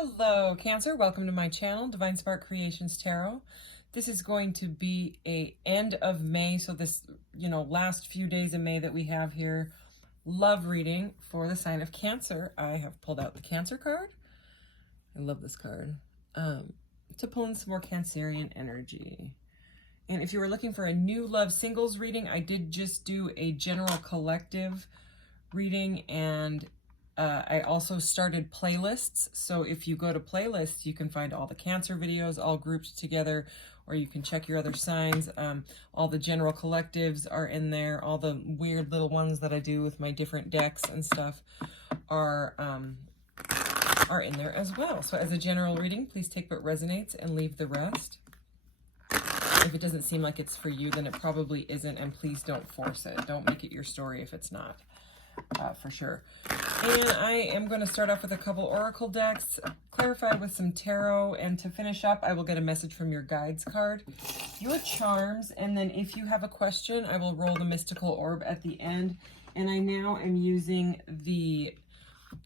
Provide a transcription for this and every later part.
Hello, Cancer. Welcome to my channel, Divine Spark Creations Tarot. This is going to be a end of May, so this, last few days of May that we have here. Love reading for the sign of Cancer. I have pulled out the Cancer card. I love this card. To pull in some more Cancerian energy. And if you were looking for a new love singles reading, I did just do a general collective reading, and I also started playlists. So if you go to playlists, you can find all the Cancer videos all grouped together, or you can check your other signs. All the general collectives are in there. All the weird little ones that I do with my different decks and stuff are in there as well. So as a general reading, please take what resonates and leave the rest. If it doesn't seem like it's for you, then it probably isn't, and please don't force it. Don't make it your story if it's not, for sure. And I am going to start off with a couple oracle decks, clarified with some tarot, and to finish up, I will get a message from your guides card, your charms, and then if you have a question, I will roll the mystical orb at the end. And I now am using the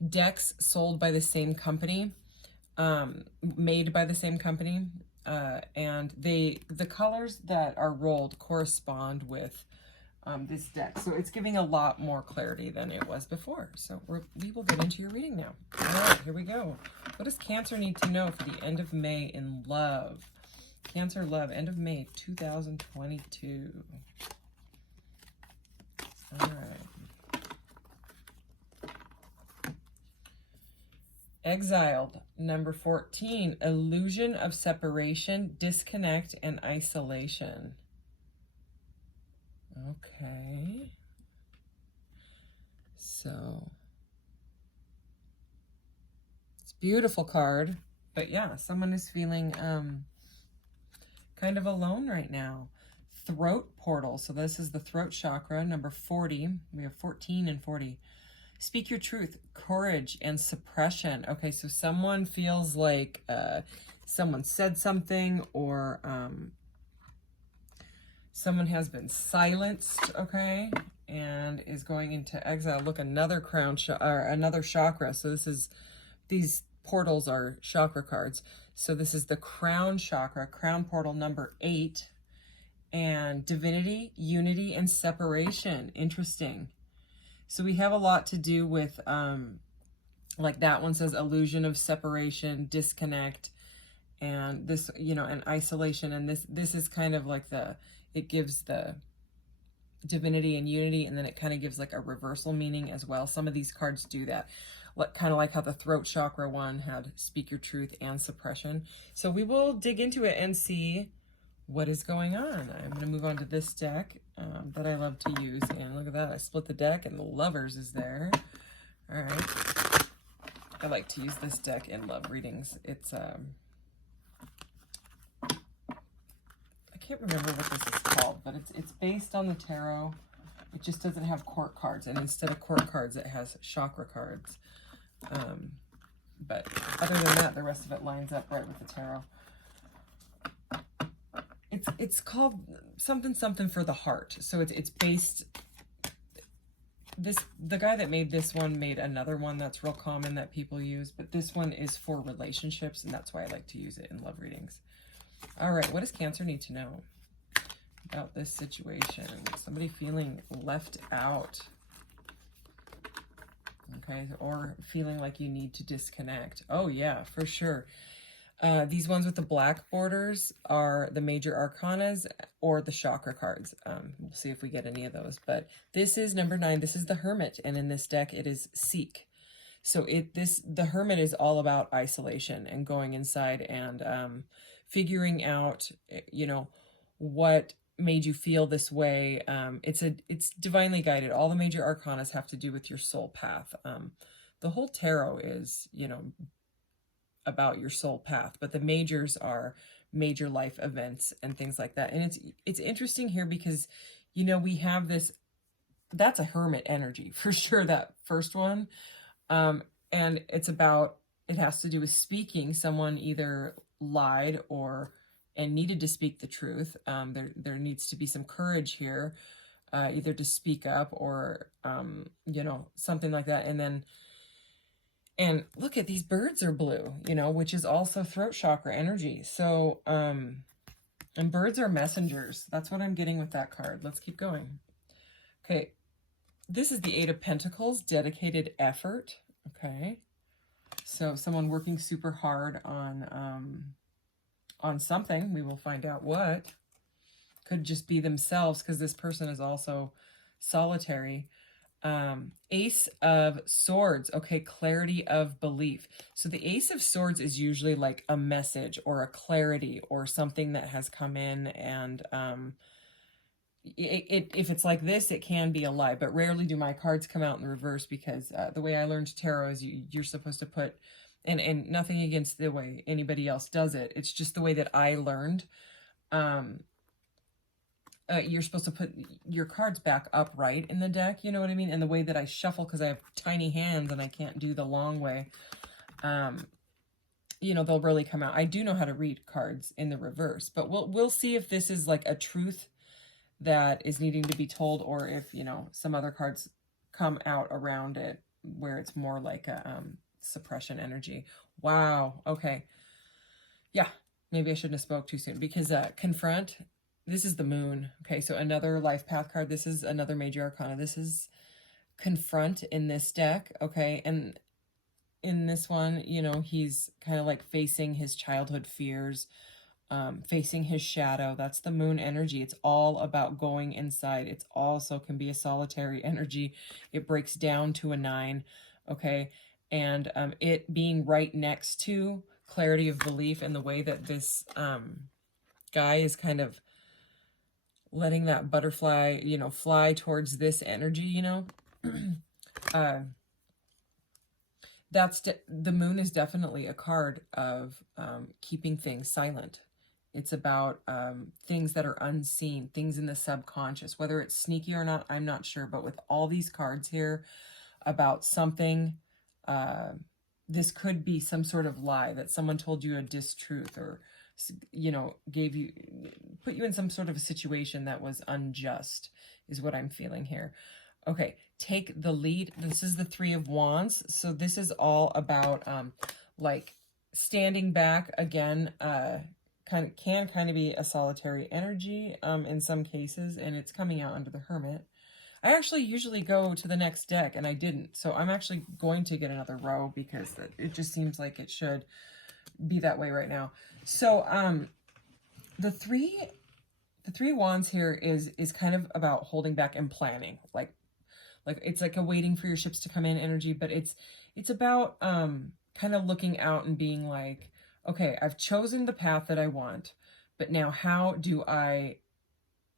decks sold by the same company, made by the same company, and the colors that are rolled correspond with this deck. So it's giving a lot more clarity than it was before. So we will get into your reading now. All right, here we go. What does Cancer need to know for the end of May in love? Cancer love, end of May 2022. All right. Exiled, number 14, illusion of separation, disconnect, and isolation. Okay. So, it's a beautiful card, but yeah, someone is feeling kind of alone right now. Throat portal, so this is the throat chakra, number 40. We have 14 and 40. Speak your truth, courage, and suppression. Okay, so someone feels like someone said something, or someone has been silenced, okay, and is going into exile. Look, another another chakra. So these portals are chakra cards. So this is the crown chakra, crown portal number 8, and divinity, unity, and separation. Interesting. So we have a lot to do with, like that one says illusion of separation, disconnect, and this, and isolation. And this is kind of like it gives the divinity and unity, and then it kind of gives like a reversal meaning as well. Some of these cards do that. Kind of like how the throat chakra one had speak your truth and suppression. So we will dig into it and see what is going on. I'm going to move on to this deck that I love to use. And look at that. I split the deck and the Lovers is there. All right. I like to use this deck in love readings. It's, I can't remember what this is called, but it's based on the tarot. It just doesn't have court cards. And instead of court cards, it has chakra cards. But other than that, the rest of it lines up right with the tarot. It's called something for the heart. So it's based, the guy that made this one made another one that's real common that people use, but this one is for relationships, and that's why I like to use it in love readings. All right, what does Cancer need to know about this situation? Somebody feeling left out, okay, or feeling like you need to disconnect. Oh yeah, for sure. These ones with the black borders are the major arcanas or the chakra cards. We'll see if we get any of those. But this is number 9. This is the Hermit, and in this deck it is Seek. So the Hermit is all about isolation and going inside and figuring out, what made you feel this way. It's divinely guided. All the major arcanas have to do with your soul path. The whole tarot is, about your soul path, but the majors are major life events and things like that. And it's interesting here because, we have this, that's a Hermit energy for sure, that first one. And it has to do with speaking. Someone either lied and needed to speak the truth. There needs to be some courage here, either to speak up or, something like that. And look at these birds are blue, you know, which is also throat chakra energy. So, and birds are messengers. That's what I'm getting with that card. Let's keep going. Okay. This is the Eight of Pentacles, dedicated effort. Okay. So someone working super hard on something. We will find out what. Could just be themselves, because this person is also solitary. Ace of Swords. Okay, clarity of belief. So the Ace of Swords is usually like a message or a clarity or something that has come in, and if it's like this, it can be a lie, but rarely do my cards come out in the reverse, because the way I learned tarot is you're supposed to put, and nothing against the way anybody else does it, it's just the way that I learned. You're supposed to put your cards back upright in the deck, you know what I mean? And the way that I shuffle, because I have tiny hands and I can't do the long way, you know, they'll really come out. I do know how to read cards in the reverse, but we'll see if this is like a truth that is needing to be told, or if, you know, some other cards come out around it where it's more like a suppression energy. Wow. Okay. Yeah. Maybe I shouldn't have spoke too soon, because confront, this is the moon. Okay. So another life path card. This is another major arcana. This is confront in this deck. Okay. And in this one, you know, he's kind of like facing his childhood fears, facing his shadow. That's the moon energy. It's all about going inside. It's also can be a solitary energy. It breaks down to a 9. Okay. And it being right next to clarity of belief, and the way that this guy is kind of letting that butterfly, you know, fly towards this energy, you know. The moon is definitely a card of keeping things silent. It's about things that are unseen, things in the subconscious. Whether it's sneaky or not, I'm not sure. But with all these cards here about something, this could be some sort of lie that someone told you, a distruth, or, you know, put you in some sort of a situation that was unjust, is what I'm feeling here. Okay, take the lead. This is the Three of Wands. So this is all about like standing back again. Can kind of be a solitary energy in some cases, and it's coming out under the Hermit. I actually usually go to the next deck, and I didn't, so I'm actually going to get another row, because it just seems like it should be that way right now. So the three wands here is kind of about holding back and planning, like it's like a waiting for your ships to come in energy, but it's about kind of looking out and being like, okay, I've chosen the path that I want, but now how do I,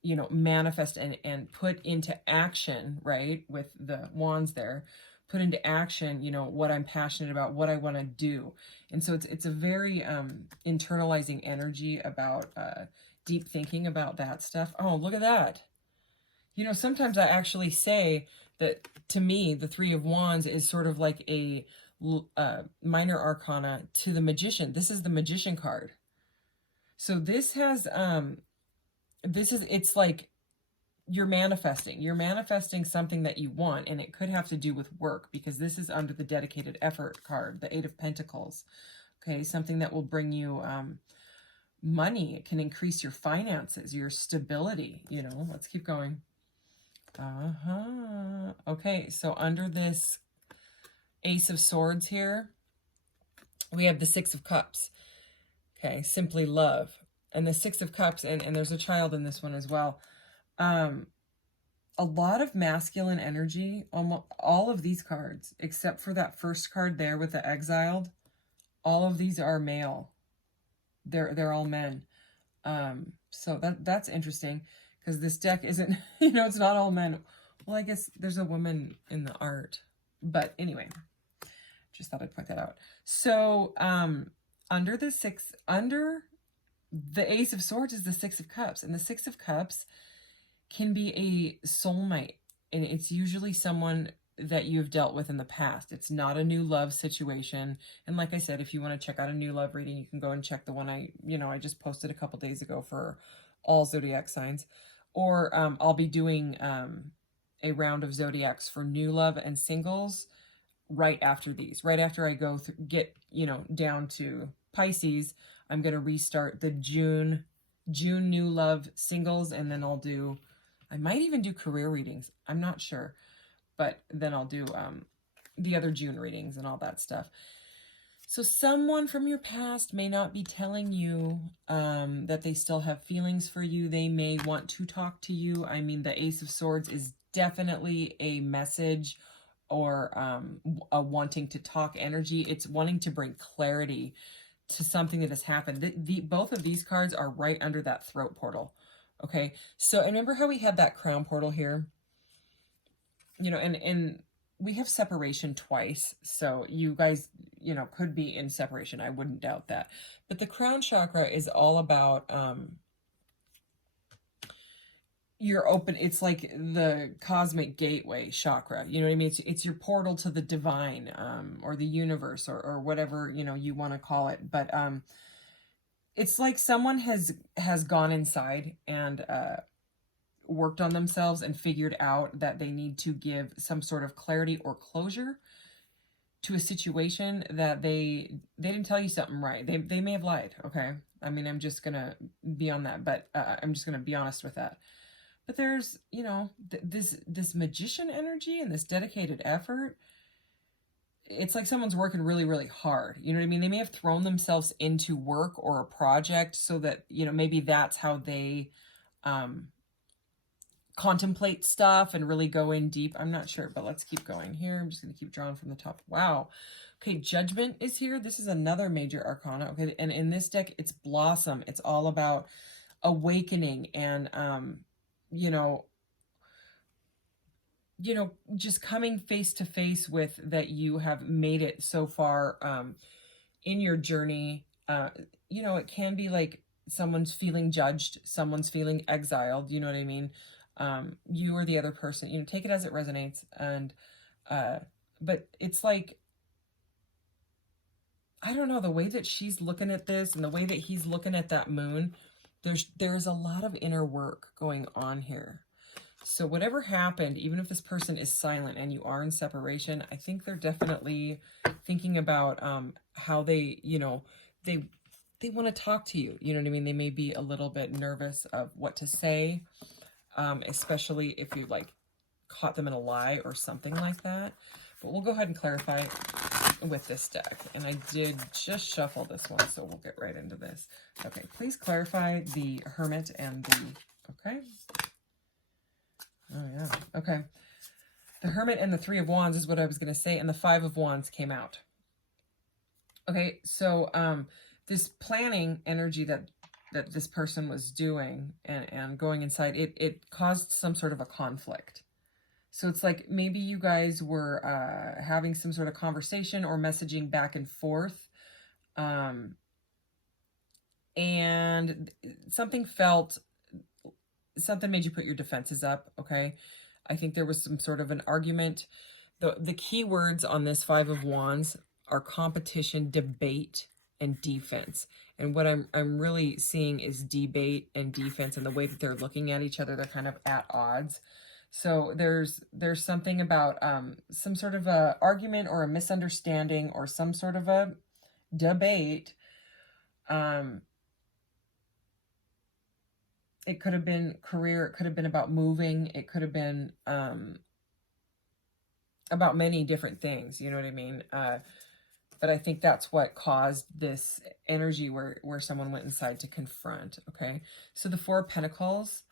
you know, manifest and put into action, right? With the wands there, put into action, you know, what I'm passionate about, what I want to do. And so it's a very internalizing energy about deep thinking about that stuff. Oh, look at that. You know, sometimes I actually say that, to me, the Three of Wands is sort of like a minor arcana to the Magician. This is the Magician card. So this has, it's like you're manifesting something that you want, and it could have to do with work, because this is under the dedicated effort card, the Eight of Pentacles. Okay, something that will bring you money. It can increase your finances, your stability, you know. Let's keep going. Okay, so under this Ace of Swords here, we have the Six of Cups. Okay, simply love. And the Six of Cups, and there's a child in this one as well. A lot of masculine energy, almost all of these cards, except for that first card there with the Exiled, all of these are male. They're all men. So that's interesting, because this deck isn't, you know, it's not all men. Well, I guess there's a woman in the art, but anyway, just thought I'd point that out. So under the Ace of Swords is the Six of Cups, and the Six of Cups can be a soulmate, and it's usually someone that you've dealt with in the past. It's not a new love situation. And like I said, if you want to check out a new love reading, you can go and check the one I just posted a couple days ago for all zodiac signs. Or I'll be doing a round of zodiacs for new love and singles right after these. Right after I go get, you know, down to Pisces, I'm going to restart the June new love singles, and then I might even do career readings. I'm not sure, but then I'll do the other June readings and all that stuff. So someone from your past may not be telling you that they still have feelings for you. They may want to talk to you. I mean, the Ace of Swords is definitely a message or a wanting to talk energy. It's wanting to bring clarity to something that has happened. Both of these cards are right under that throat portal. Okay, so remember how we had that crown portal here? You know, and we have separation twice, so you guys, you know, could be in separation. I wouldn't doubt that. But the crown chakra is all about you're open. It's like the cosmic gateway chakra. You know what I mean? It's your portal to the divine, or the universe, or whatever, you know, you want to call it. But it's like someone has gone inside and worked on themselves and figured out that they need to give some sort of clarity or closure to a situation that they didn't tell you something right. They may have lied. Okay, I mean, I'm just gonna be on that, but I'm just gonna be honest with that. But there's, you know, this magician energy and this dedicated effort. It's like someone's working really, really hard. You know what I mean? They may have thrown themselves into work or a project so that, you know, maybe that's how they contemplate stuff and really go in deep. I'm not sure, but let's keep going here. I'm just going to keep drawing from the top. Wow. Okay, Judgment is here. This is another major arcana. Okay, and in this deck, it's Blossom. It's all about awakening and, you know, just coming face to face with that you have made it so far in your journey. You know, it can be like someone's feeling judged, someone's feeling exiled. You know what I mean? You or the other person, you know, take it as it resonates. And but it's like, I don't know, the way that she's looking at this and the way that he's looking at that moon, there's a lot of inner work going on here. So whatever happened, even if this person is silent and you are in separation, I think they're definitely thinking about how they, you know, they want to talk to you. You know what I mean? They may be a little bit nervous of what to say, especially if you like caught them in a lie or something like that. But we'll go ahead and clarify with this deck. And I did just shuffle this one, so we'll get right into this. Okay, please clarify the Hermit and the, okay. Oh, yeah. Okay. The Hermit and the Three of Wands is what I was going to say, and the Five of Wands came out. Okay, so this planning energy that this person was doing and going inside, it caused some sort of a conflict. So it's like maybe you guys were having some sort of conversation or messaging back and forth, and something made you put your defenses up, okay? I think there was some sort of an argument. The key words on this Five of Wands are competition, debate, and defense. And what I'm really seeing is debate and defense, and the way that they're looking at each other, they're kind of at odds. So there's something about some sort of a argument or a misunderstanding or some sort of a debate. It could have been career. It could have been about moving. It could have been about many different things. You know what I mean? But I think that's what caused this energy where someone went inside to confront. Okay. So the Four of Pentacles.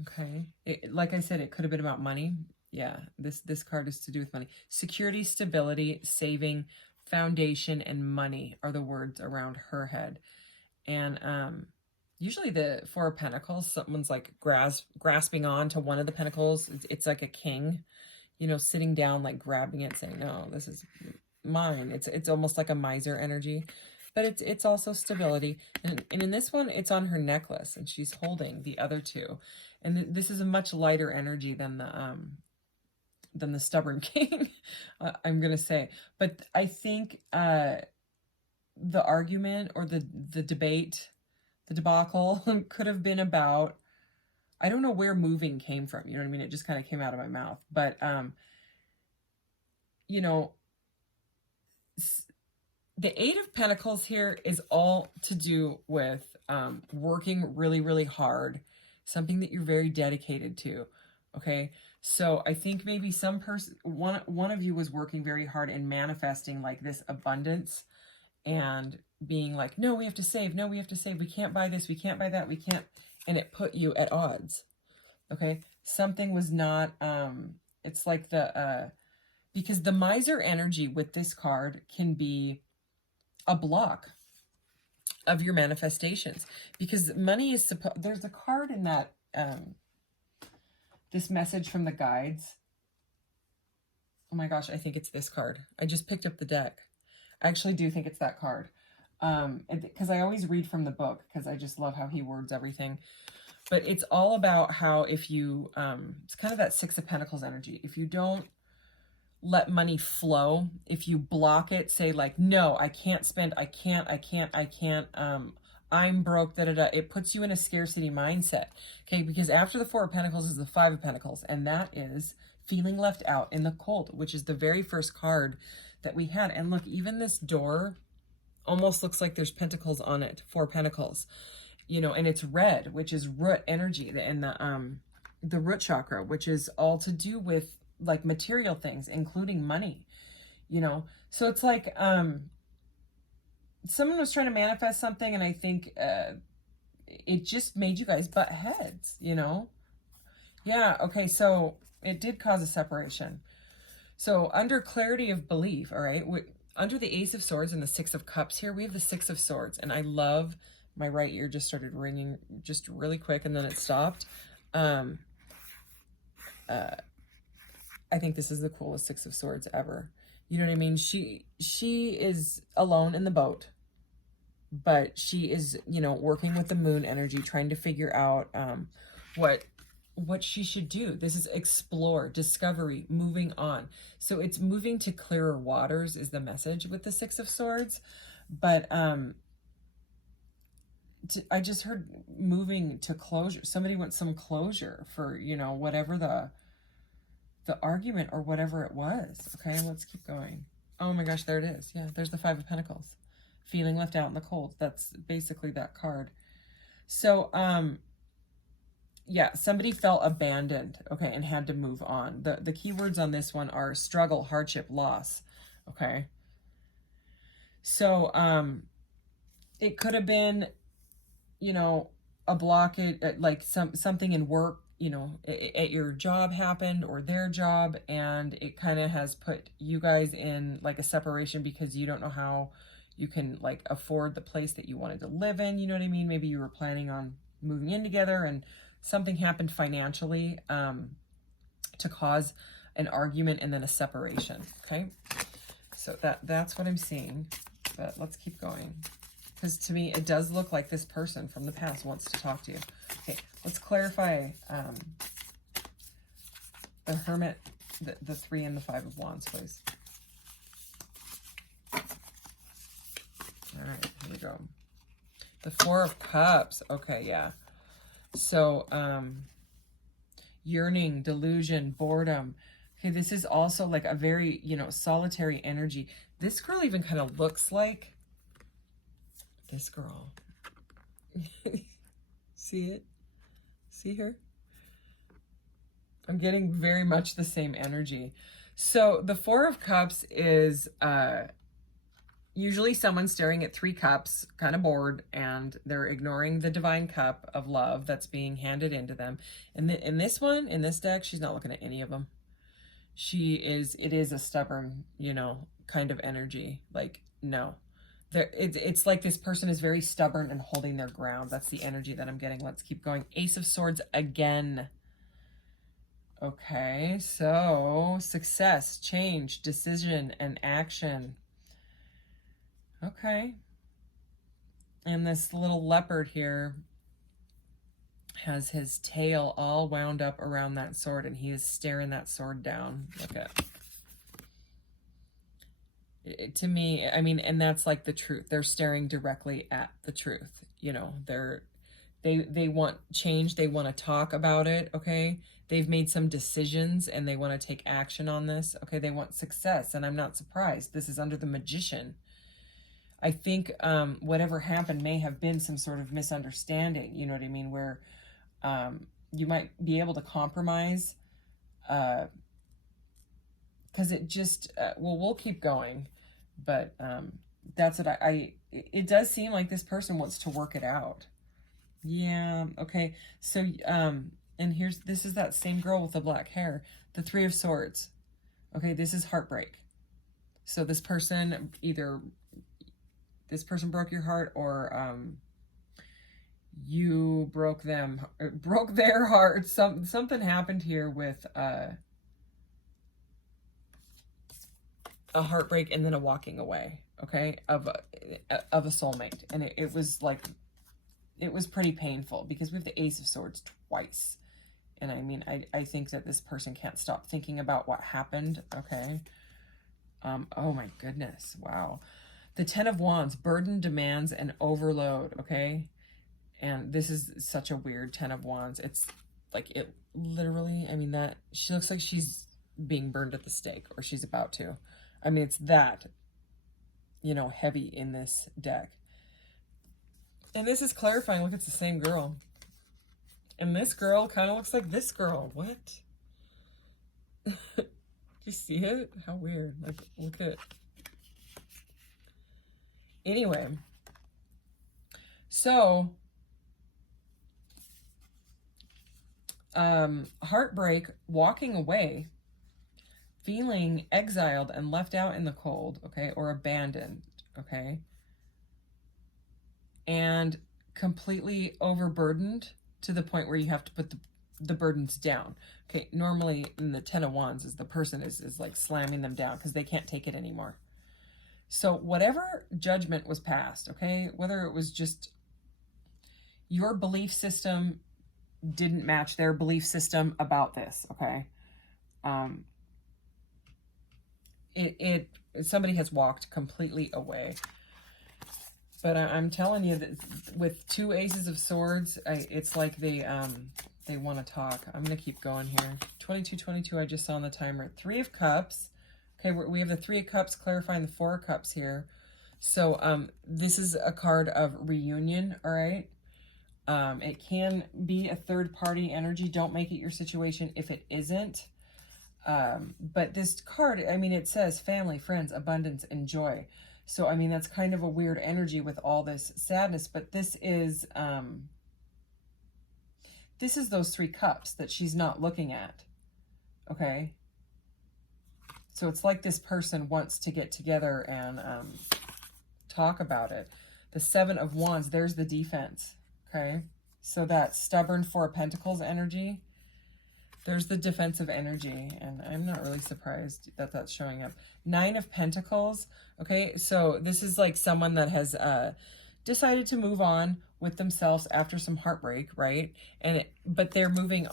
Okay. Like I said, it could have been about money. Yeah. This card is to do with money. Security, stability, saving, foundation, and money are the words around her head. And, usually the Four of Pentacles, someone's like grasping on to one of the pentacles. It's like a king, you know, sitting down, like grabbing it, saying, no, this is mine. It's almost like a miser energy, but it's also stability. And in this one, it's on her necklace and she's holding the other two. And this is a much lighter energy than the stubborn king, I'm going to say. But I think the argument or the debate, the debacle could have been about, I don't know where moving came from. You know what I mean? It just kind of came out of my mouth. But, you know, the Eight of Pentacles here is all to do with working really, really hard, something that you're very dedicated to. Okay. So I think maybe some person, one of you was working very hard and manifesting like this abundance and being like, no, we have to save. No, we have to save. We can't buy this. We can't buy that. We can't. And it put you at odds. Okay. Something was not, it's like because the miser energy with this card can be a block of your manifestations, because money is there's a card in that, this message from the guides. Oh my gosh, I think it's this card. I just picked up the deck. I actually do think it's that card. Because I always read from the book because I just love how he words everything. But it's all about how if you, it's kind of that Six of Pentacles energy. If you don't let money flow, if you block it, say like, no, I can't spend, I can't, I'm broke, it puts you in a scarcity mindset. Okay, because after the Four of Pentacles is the Five of Pentacles, and that is feeling left out in the cold, which is the very first card that we had. And look, even this door almost looks like there's pentacles on it, Four Pentacles, you know, and it's red, which is root energy, and the root chakra, which is all to do with like material things, including money, you know. So it's like someone was trying to manifest something, and I think it just made you guys butt heads, you know. Yeah, okay, so it did cause a separation. So under clarity of belief, all right, under the Ace of Swords and the Six of Cups here, we have the Six of Swords, and I love, my right ear just started ringing just really quick, and then it stopped. I think this is the coolest Six of Swords ever. You know what I mean? She is alone in the boat, but she is, you know, working with the moon energy, trying to figure out what she should do. This is explore, discovery, moving on. So it's moving to clearer waters is the message with the Six of Swords. But I just heard moving to closure. Somebody wants some closure for, you know, whatever the argument or whatever it was. Okay, let's keep going. Oh my gosh, there it is. Yeah, there's the Five of Pentacles. Feeling left out in the cold. That's basically that card. So, yeah, somebody felt abandoned, okay, and had to move on. The keywords on this one are struggle, hardship, loss, okay? So, it could have been, you know, a blockage, like something in work, you know, at your job happened, or their job, and it kind of has put you guys in like a separation because you don't know how you can like afford the place that you wanted to live in. You know what I mean? Maybe you were planning on moving in together and something happened financially to cause an argument and then a separation. Okay, so that's what I'm seeing. But let's keep going, because to me it does look like this person from the past wants to talk to you. Okay, let's clarify the Hermit, the Three and the Five of Wands, please. All right, here we go. The Four of Cups. Okay, yeah. So, yearning, delusion, boredom. Okay, this is also like a very, you know, solitary energy. This girl even kind of looks like this girl. See it? See her? I'm getting very much the same energy. So the Four of Cups is usually someone staring at three cups, kind of bored, and they're ignoring the divine cup of love that's being handed into them. And in this one, in this deck, she's not looking at any of them. It is a stubborn, you know, kind of energy. Like, no. It's like this person is very stubborn and holding their ground. That's the energy that I'm getting. Let's keep going. Ace of Swords again. Okay, so success, change, decision, and action. Okay. And this little leopard here has his tail all wound up around that sword, and he is staring that sword down. Look at it. To me, I mean, and that's like the truth. They're staring directly at the truth. You know, They want change. They want to talk about it, okay? They've made some decisions and they want to take action on this, okay? They want success, and I'm not surprised. This is under the Magician. I think whatever happened may have been some sort of misunderstanding, you know what I mean, where you might be able to compromise, because it just, well, we'll keep going, but that's what it does seem like this person wants to work it out. Yeah, okay. So, and this is that same girl with the black hair, the Three of Swords. Okay, this is heartbreak. So this person, either this person broke your heart, or you broke their heart. Something happened here with a heartbreak and then a walking away, okay, of a soulmate. And it was like, it was pretty painful because we have the Ace of Swords twice. And I mean, I think that this person can't stop thinking about what happened, okay? Oh my goodness, wow. The Ten of Wands, burden, demands, and overload, okay? And this is such a weird Ten of Wands. It's like, it literally, I mean, that, she looks like she's being burned at the stake, or she's about to. I mean, it's that, you know, heavy in this deck. And this is clarifying. Look, it's the same girl. And this girl kind of looks like this girl. What? Do you see it? How weird. Like, look at... Anyway. So, heartbreak, walking away, feeling exiled and left out in the cold, okay, or abandoned, okay, and completely overburdened to the point where you have to put the burdens down. Okay, normally in the Ten of Wands is the person is like slamming them down because they can't take it anymore. So whatever judgment was passed, okay, whether it was just your belief system didn't match their belief system about this, okay, somebody has walked completely away. But I'm telling you that with two Aces of Swords, it's like they want to talk. I'm going to keep going here. 22, I just saw on the timer. Three of Cups. Okay, we have the Three of Cups clarifying the Four of Cups here. So this is a card of reunion, all right? It can be a third-party energy. Don't make it your situation if it isn't. But this card, I mean, it says family, friends, abundance, and joy. So, I mean, that's kind of a weird energy with all this sadness, but this is those Three Cups that she's not looking at, okay? So it's like this person wants to get together and talk about it. The Seven of Wands, there's the defense, okay? So that stubborn Four of Pentacles energy, there's the defensive energy, and I'm not really surprised that that's showing up. Nine of Pentacles, okay, so this is like someone that has decided to move on with themselves after some heartbreak, right? But they're moving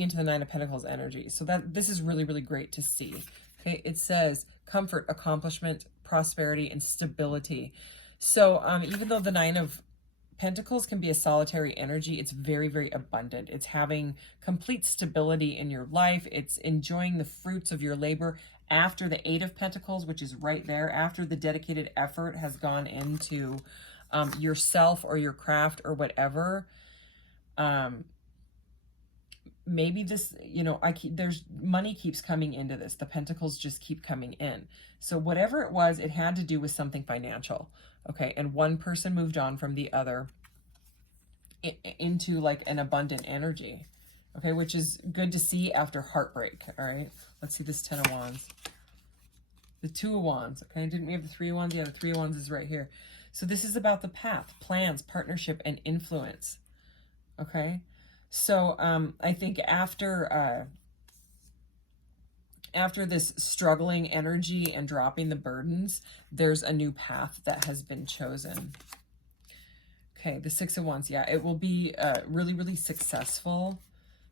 into the Nine of Pentacles energy. So this is really, really great to see. Okay, it says comfort, accomplishment, prosperity, and stability. So even though the Nine of Pentacles can be a solitary energy, it's very, very abundant. It's having complete stability in your life. It's enjoying the fruits of your labor after the Eight of Pentacles, which is right there, after the dedicated effort has gone into yourself or your craft or whatever. Maybe this, you know, there's money keeps coming into this. The Pentacles just keep coming in. So whatever it was, it had to do with something financial. Okay, and one person moved on from the other into like an abundant energy. Okay, which is good to see after heartbreak. All right, let's see this Ten of Wands. The Two of Wands. Okay, didn't we have the Three of Wands? Yeah, the Three of Wands is right here. So this is about the path, plans, partnership, and influence. Okay, so I think after this struggling energy and dropping the burdens, there's a new path that has been chosen. Okay, the Six of Wands, yeah, it will be really, really successful,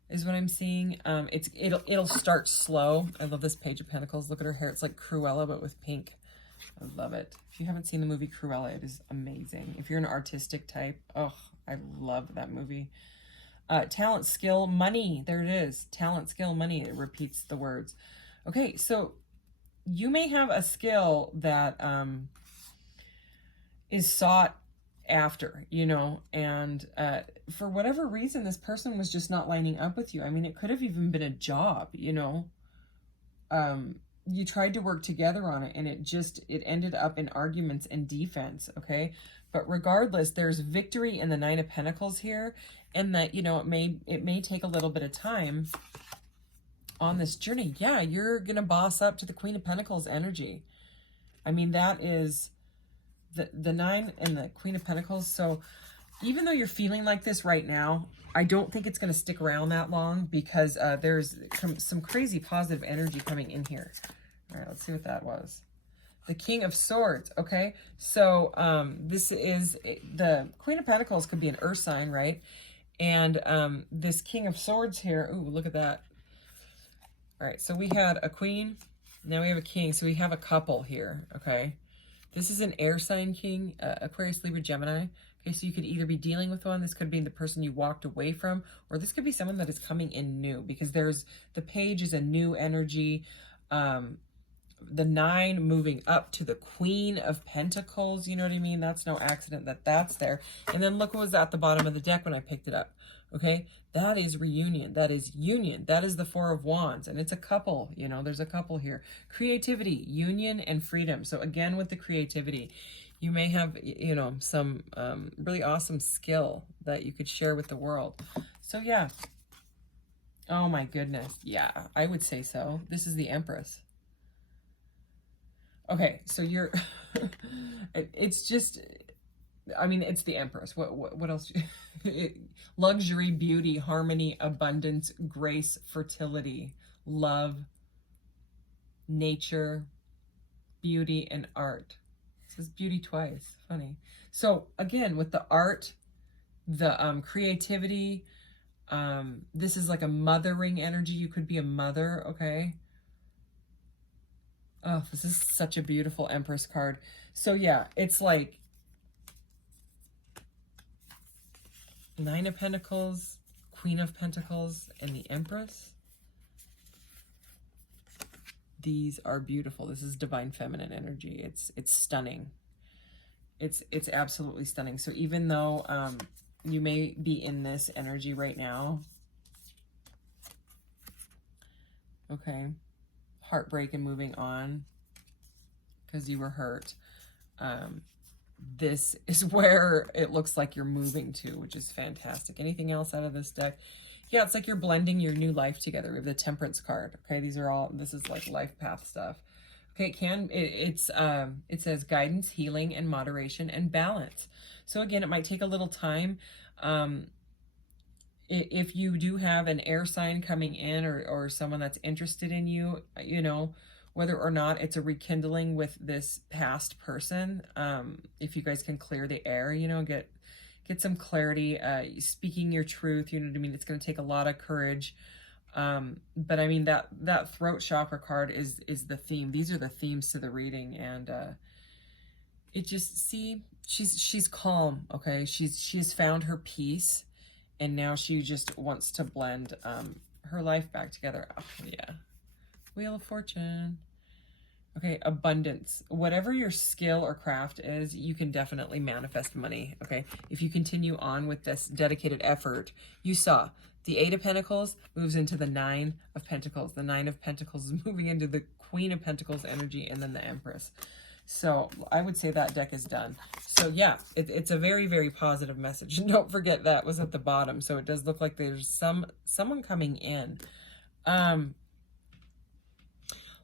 is what I'm seeing. It'll start slow. I love this Page of Pentacles. Look at her hair. It's like Cruella, but with pink. I love it. If you haven't seen the movie Cruella, it is amazing. If you're an artistic type, oh, I love that movie. Talent, skill, money. There it is. Talent, skill, money. It repeats the words. Okay, so you may have a skill that is sought after, you know, and for whatever reason, this person was just not lining up with you. I mean, it could have even been a job, you know. You tried to work together on it, and it ended up in arguments and defense, okay? But regardless, there's victory in the Nine of Pentacles here, and that, you know, it may take a little bit of time on this journey. Yeah, you're gonna boss up to the Queen of Pentacles energy. I mean, that is the Nine and the Queen of Pentacles. So even though you're feeling like this right now, I don't think it's going to stick around that long, because there's some crazy positive energy coming in here. All right, let's see what that was. The King of Swords, okay? So this is, the Queen of Pentacles could be an earth sign, right? And this King of Swords here, ooh, look at that. All right, so we had a queen, now we have a king, so we have a couple here, okay? This is an air sign king, Aquarius, Libra, Gemini. Okay, so you could either be dealing with one, this could be the person you walked away from, or this could be someone that is coming in new, because the page is a new energy. The 9 moving up to the Queen of Pentacles, you know what I mean? That's no accident that that's there. And then look what was at the bottom of the deck when I picked it up, okay? That is reunion, that is union, that is the Four of Wands, and it's a couple, you know, there's a couple here. Creativity, union, and freedom. So again, with the creativity, you may have, you know, some really awesome skill that you could share with the world. So yeah. Oh my goodness. Yeah, I would say so. This is the Empress. Okay, so you're, it's just, I mean, it's the Empress. What else? Luxury, beauty, harmony, abundance, grace, fertility, love, nature, beauty, and art. It says beauty twice. Funny. So again, with the art, the creativity, this is like a mothering energy. You could be a mother, okay? Oh, this is such a beautiful Empress card. So yeah, it's like Nine of Pentacles, Queen of Pentacles, and the Empress. These are beautiful. This is divine feminine energy. It's stunning. It's absolutely stunning. So even though you may be in this energy right now, okay, heartbreak and moving on because you were hurt, this is where it looks like you're moving to, which is fantastic. Anything else out of this deck? Yeah, it's like you're blending your new life together. We have the Temperance card. Okay, this is like life path stuff. Okay, it says guidance, healing, and moderation, and balance. So again, it might take a little time. If you do have an air sign coming in, or someone that's interested in you, you know, whether or not it's a rekindling with this past person, if you guys can clear the air, you know, get some clarity, speaking your truth, you know what I mean? It's going to take a lot of courage. But I mean, that throat chakra card is the theme. These are the themes to the reading. And, it just, see, she's calm. Okay. She's found her peace, and now she just wants to blend, her life back together. Oh, yeah. Wheel of Fortune. Okay, abundance. Whatever your skill or craft is, you can definitely manifest money, okay? If you continue on with this dedicated effort, you saw the Eight of Pentacles moves into the Nine of Pentacles. The Nine of Pentacles is moving into the Queen of Pentacles energy, and then the Empress. So I would say that deck is done. So yeah, it's a very, very positive message. And don't forget that was at the bottom. So it does look like there's someone coming in.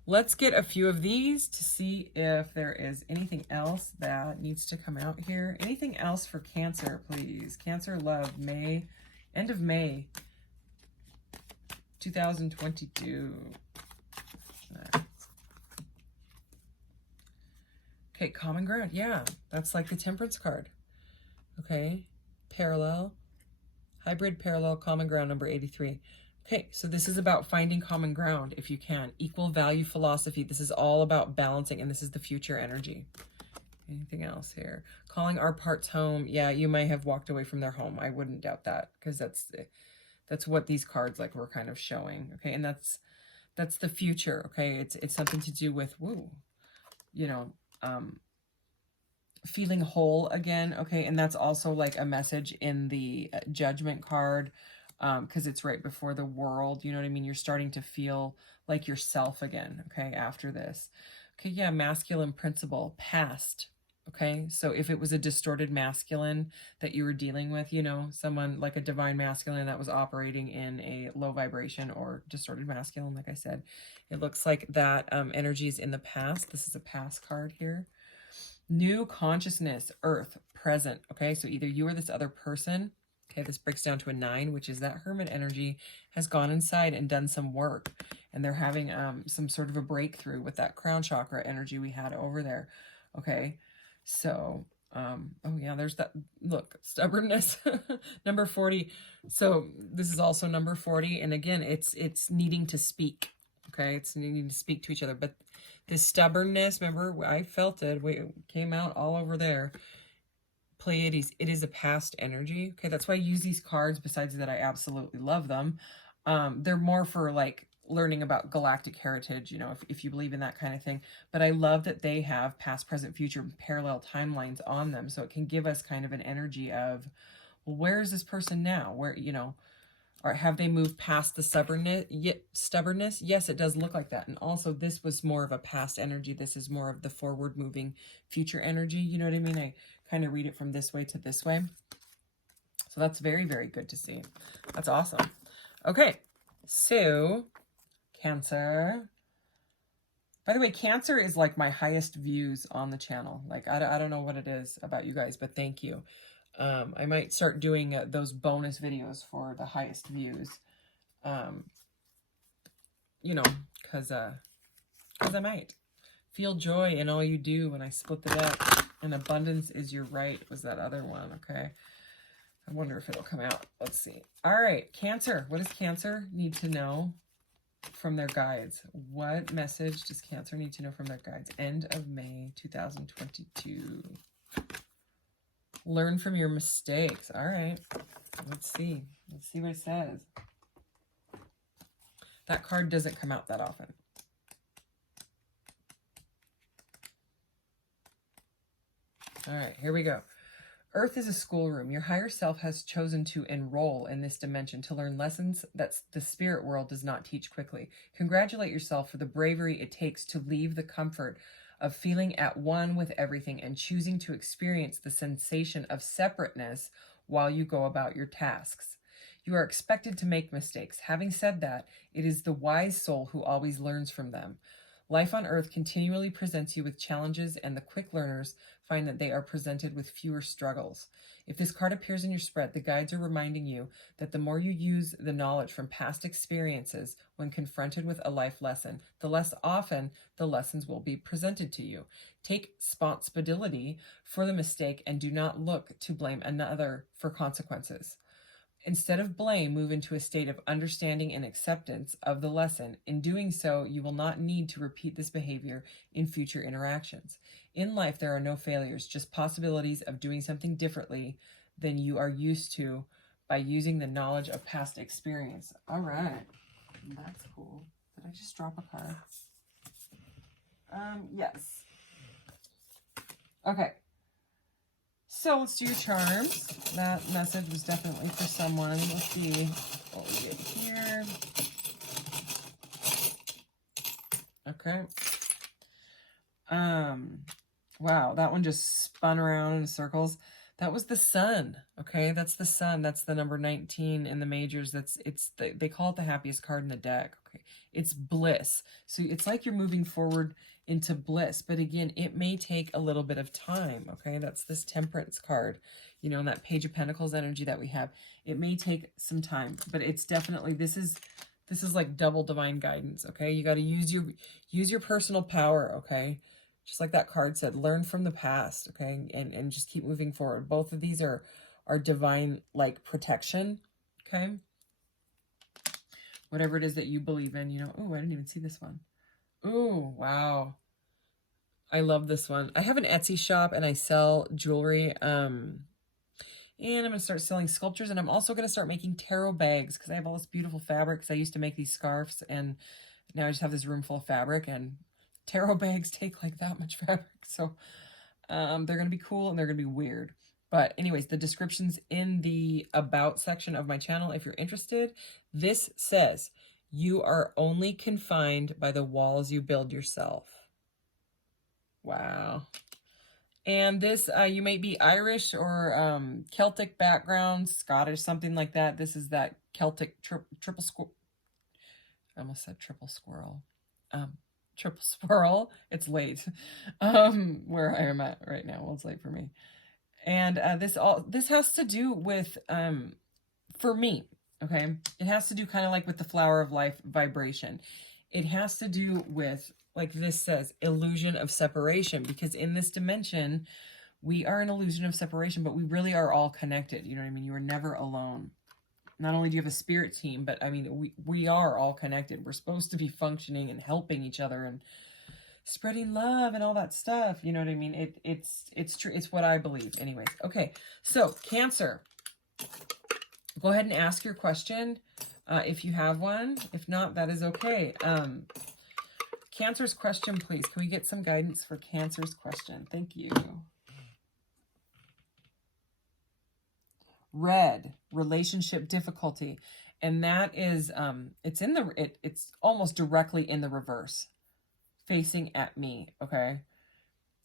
Let's get a few of these to see if there is anything else that needs to come out here. Anything else for Cancer, please? Cancer love, May, end of May, 2022. Okay, common ground. Yeah, that's like the Temperance card. Okay, parallel, hybrid, parallel, common ground, number 83. Okay, so this is about finding common ground if you can. Equal value philosophy. This is all about balancing, and this is the future energy. Anything else here? Calling our parts home. Yeah, you might have walked away from their home. I wouldn't doubt that, because that's what these cards like were kind of showing. Okay, and that's the future. Okay, it's something to do with you know, feeling whole again. Okay, and that's also like a message in the Judgment card, because it's right before the World. You know what I mean? You're starting to feel like yourself again. Okay, after this. Okay, yeah, masculine principle, past. Okay, so if it was a distorted masculine that you were dealing with, you know, someone like a divine masculine that was operating in a low vibration or distorted masculine, like I said, it looks like that energy is in the past. This is a past card here. New consciousness, earth, present. Okay, so either you or this other person. Okay, this breaks down to a 9, which is that hermit energy has gone inside and done some work. And they're having some sort of a breakthrough with that crown chakra energy we had over there. Okay, so, oh yeah, there's that, look, stubbornness, number 40. So this is also number 40. And again, it's needing to speak. Okay, it's needing to speak to each other. But this stubbornness, remember, I felt it. It came out all over there. Pleiades, it is a past energy. Okay, that's why I use these cards, besides that I absolutely love them. They're more for like learning about galactic heritage, you know, if you believe in that kind of thing. But I love that they have past, present, future parallel timelines on them. So it can give us kind of an energy of, well, where is this person now? Where, you know, or have they moved past the stubbornness? Yes, it does look like that. And also, this was more of a past energy. This is more of the forward moving future energy. You know what I mean? I kind of read it from this way to this way. So that's very, very good to see. That's awesome. Okay, so Cancer. By the way, Cancer is like my highest views on the channel. Like, I don't know what it is about you guys, but thank you. I might start doing those bonus videos for the highest views. You know, because I might. Feel joy in all you do when I split the deck. And abundance is your right was that other one, okay? I wonder if it'll come out. Let's see. All right, Cancer. What does Cancer need to know from their guides? What message does Cancer need to know from their guides? End of May 2022. Learn from your mistakes. All right. Let's see. Let's see what it says. That card doesn't come out that often. All right, here we go. Earth is a schoolroom. Your higher self has chosen to enroll in this dimension to learn lessons that the spirit world does not teach quickly. Congratulate yourself for the bravery it takes to leave the comfort of feeling at one with everything and choosing to experience the sensation of separateness while you go about your tasks. You are expected to make mistakes. Having said that, it is the wise soul who always learns from them. Life on Earth continually presents you with challenges, and the quick learners find that they are presented with fewer struggles. If this card appears in your spread, the guides are reminding you that the more you use the knowledge from past experiences when confronted with a life lesson, the less often the lessons will be presented to you. Take responsibility for the mistake and do not look to blame another for consequences. Instead of blame, move into a state of understanding and acceptance of the lesson. In doing so, you will not need to repeat this behavior in future interactions. In life, there are no failures, just possibilities of doing something differently than you are used to by using the knowledge of past experience. All right. That's cool. Did I just drop a card? Yes. Okay. So let's do your charms. That message was definitely for someone. Let's see what we get here. Okay. Wow, that one just spun around in circles. That was the sun. Okay, that's the sun. That's the number 19 in the majors. They call it the happiest card in the deck. Okay, it's bliss. So it's like you're moving forward into bliss, but again, it may take a little bit of time. Okay, that's this temperance card, you know, and that Page of Pentacles energy that we have. It may take some time, but it's definitely, this is like double divine guidance. Okay, you got to use your personal power. Okay, just like that card said, learn from the past. Okay, and just keep moving forward. Both of these are divine like protection. Okay. whatever it is that you believe in, you know. Oh, I didn't even see this one. Oh, wow. I love this one. I have an Etsy shop and I sell jewelry. And I'm going to start selling sculptures, and I'm also going to start making tarot bags because I have all this beautiful fabric. Because I used to make these scarves, and now I just have this room full of fabric, and tarot bags take like that much fabric. So they're going to be cool and they're going to be weird. But anyways, the description's in the about section of my channel if you're interested. This says, you are only confined by the walls you build yourself. Wow. And this, you might be Irish or Celtic background, Scottish, something like that. This is that Celtic triple squirrel. I almost said triple squirrel. Triple swirl. It's late. Where I am at right now. Well, it's late for me. And this has to do with, for me, okay? It has to do kind of like with the flower of life vibration. It has to do with, like this says, illusion of separation, because in this dimension, we are an illusion of separation, but we really are all connected. You know what I mean? You are never alone. Not only do you have a spirit team, but I mean, we are all connected. We're supposed to be functioning and helping each other and spreading love and all that stuff. You know what I mean? It's true. It's what I believe. Anyways. Okay. So Cancer, go ahead and ask your question. If you have one, if not, that is okay. Cancer's question, please. Can we get some guidance for Cancer's question? Thank you. Red, relationship difficulty. And that is, it's almost directly in the reverse, facing at me, okay?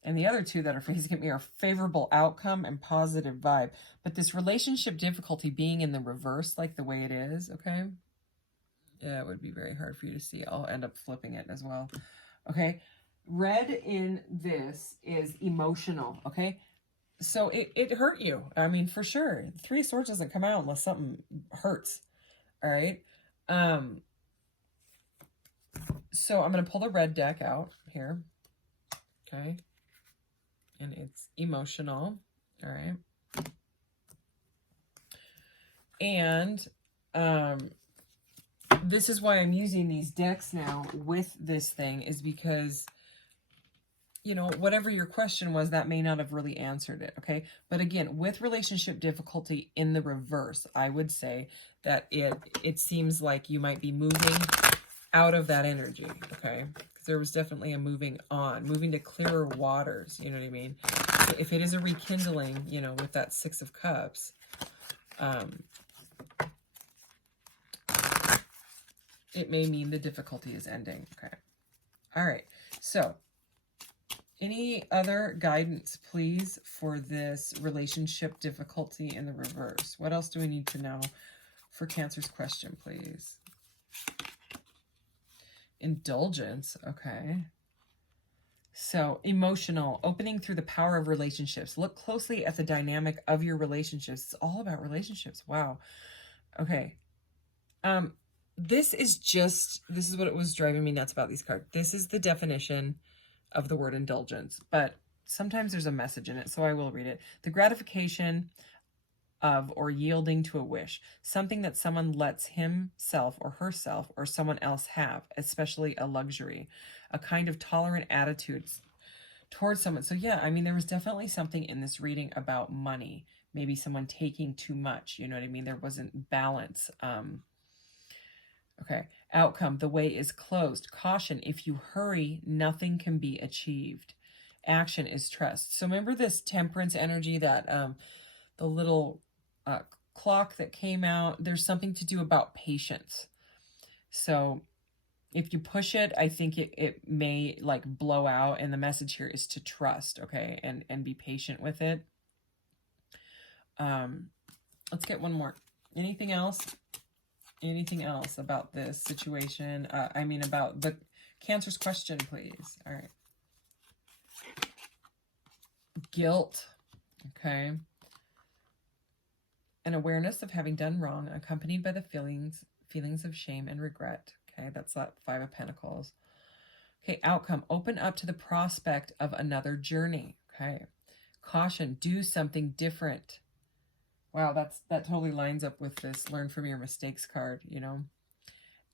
And the other two that are facing at me are favorable outcome and positive vibe. But this relationship difficulty being in the reverse, like the way it is, okay? Yeah, it would be very hard for you to see. I'll end up flipping it as well. Okay. Red in this is emotional. Okay. So it hurt you. I mean, for sure. Three of Swords doesn't come out unless something hurts. All right. So I'm going to pull the red deck out here. Okay. And it's emotional. All right. And, this is why I'm using these decks now with this thing, is because, you know, whatever your question was, that may not have really answered it, okay? But again, with relationship difficulty in the reverse, I would say that it seems like you might be moving out of that energy, okay? Because there was definitely a moving on, moving to clearer waters, you know what I mean? So if it is a rekindling, you know, with that Six of Cups, it may mean the difficulty is ending. Okay. All right. So any other guidance, please, for this relationship difficulty in the reverse? What else do we need to know for Cancer's question, please? Indulgence. Okay. So emotional, opening through the power of relationships. Look closely at the dynamic of your relationships. It's all about relationships. Wow. Okay. This is what it was driving me nuts about these cards. This is the definition of the word indulgence, but sometimes there's a message in it, so I will read it. The gratification of or yielding to a wish, something that someone lets himself or herself or someone else have, especially a luxury, a kind of tolerant attitude towards someone. So yeah, I mean, there was definitely something in this reading about money, maybe someone taking too much, you know what I mean? There wasn't balance. Okay. Outcome. The way is closed. Caution. If you hurry, nothing can be achieved. Action is trust. So remember this Temperance energy, that the little clock that came out. There's something to do about patience. So if you push it, I think it may like blow out. And the message here is to trust. Okay. And be patient with it. Let's get one more. Anything else? Anything else about this situation? I mean, about the Cancer's question, please. All right. Guilt. Okay. An awareness of having done wrong, accompanied by the feelings of shame and regret. Okay, that's that Five of Pentacles. Okay, outcome. Open up to the prospect of another journey. Okay. Caution. Do something different. Wow, that totally lines up with this learn from your mistakes card, you know.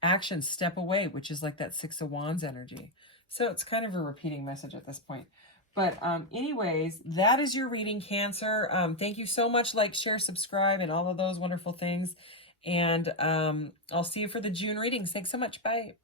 action, step away, which is like that Six of Wands energy. So it's kind of a repeating message at this point. But anyways, that is your reading, Cancer. Thank you so much. Like, share, subscribe, and all of those wonderful things. And I'll see you for the June readings. Thanks so much. Bye.